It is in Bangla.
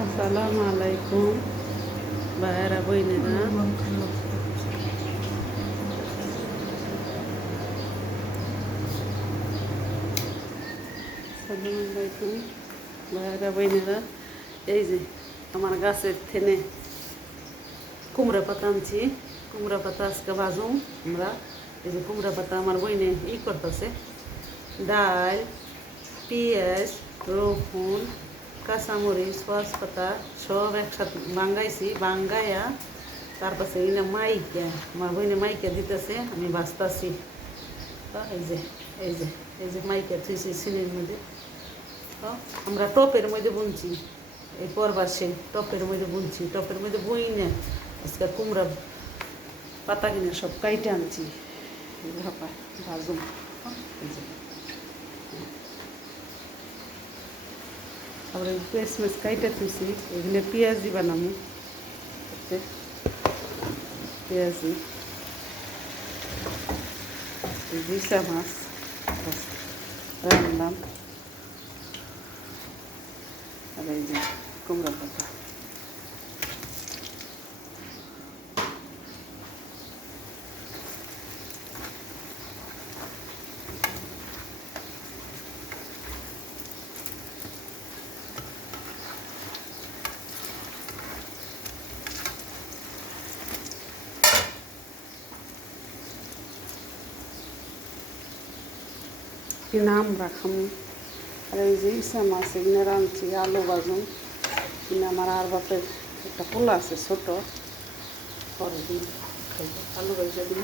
আসসালামু আলাইকুম ভাইয়েরা বইনেরা। আসসালামু আলাইকুম ভাইয়েরা বইনেরা। এই যে আমার গাছের থেনে কুমড়া পাতা আনছি। কুমড়া পাতা আজকে ভাজুম আমরা। এই যে কুমড়া পাতা আমার বইনে করতেছে। ডাল, পেঁয়াজ, রসুন, কাঁচামরিচ, সস পাতা সব একসাথে বাঙ্গাইছি। বাঙ্গাইয়া তারপরে এই না মাইকা আমার বইনে মাইকা দিতেছে, আমি বাঁচতেছি। এই যে এই যে এই যে মাইকা থুইছি সিলির মধ্যে। আমরা টপের মধ্যে বুনছি, এই পরবাসে টপের মধ্যে বুনছি। টপের মধ্যে বুই না আজকে কুমড়া পাতা কিনে সব কাইটে আনছি। ভাজুম। এই যে আবার পেঁয়াজ মেজ কাইটে থুইছি, এগুলো পেঁয়াজি বানামু। পেঁয়াজি দিশা মাছ রান্নাম। আর এই যে কুমড়া পাতা। কিনা আমরা খামু। আর এই যে ইসা মাছ এগুলো রাঁধছি, আলু বাজুন। কিনা আমার আর বাপের একটা পোলা আছে ছোটো, পরে দিন খাইব আলু বাজা দিন।